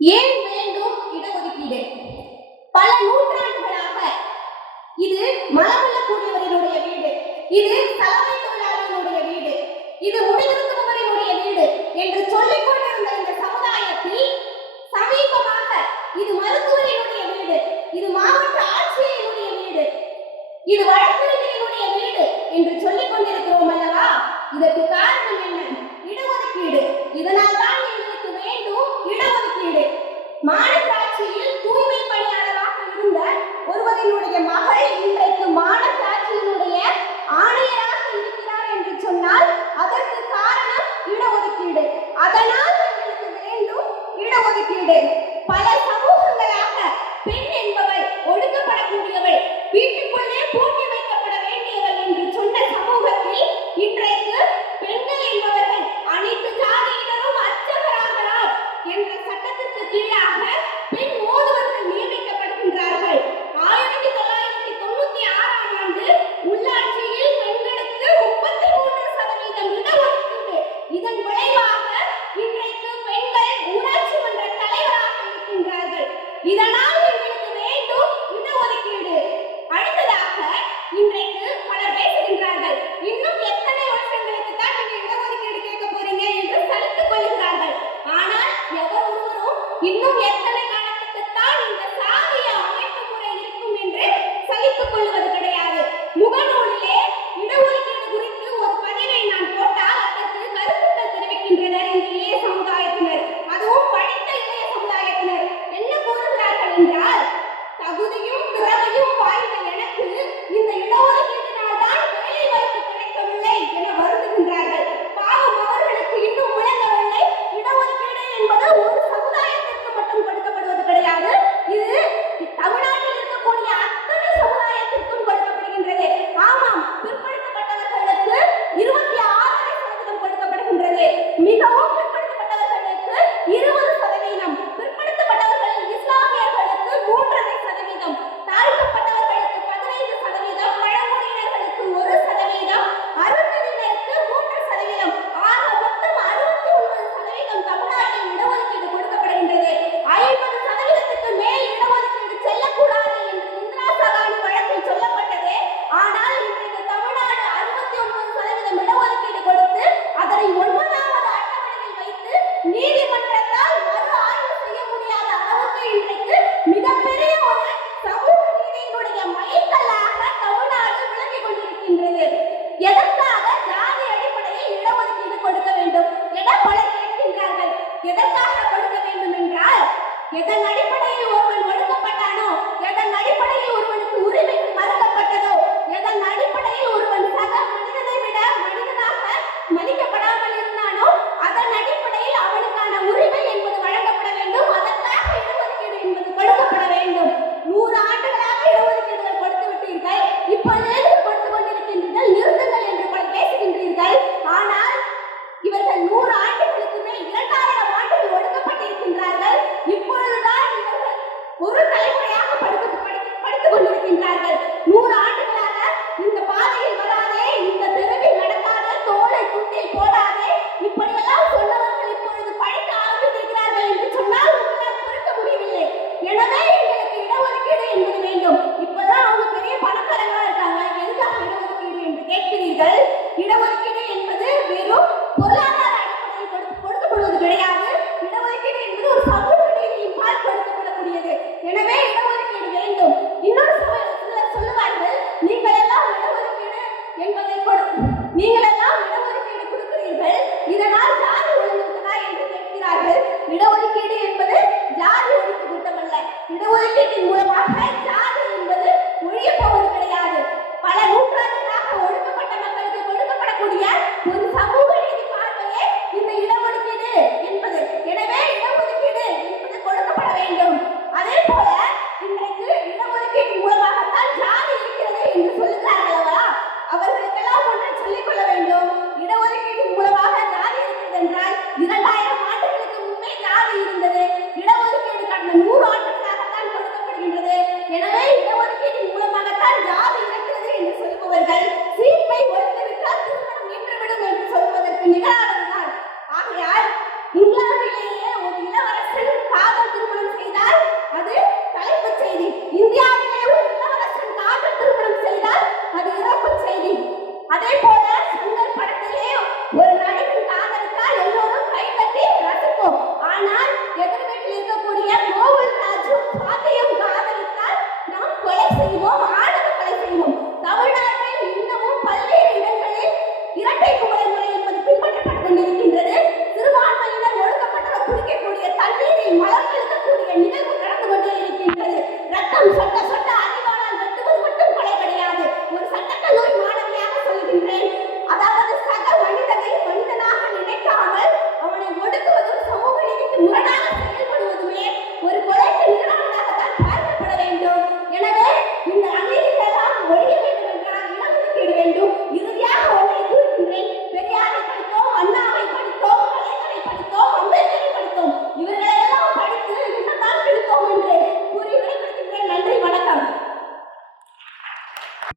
ஏன் வேண்டும் இடஒதுக்கீடு? பல நூற்றாண்டுகளாக இது மலமல்ல வீடு இது சலவை தொழிலாளர்களுடைய வீடு இது முடிந்திருப்பவர்களுடைய வீடு என்று சொல்லிக் கொண்டிருந்த இந்த சமுதாயத்தில் சமீபமாக இது மருத்துவரினுடைய வீடு இது மாவட்ட ஆட்சியருடைய வீடு இது வழக்கறிஞர்களுடைய வீடு என்று சொல்லிக் கொண்டிருக்கிறோம் அல்லவா? இதற்கு காரணம் என்ன? இடஒதுக்கீடு. இதனால் தான் ಮಾಡಿ எதன் அடிப்படையில் ಚಾರ್ಜ್ அதே போல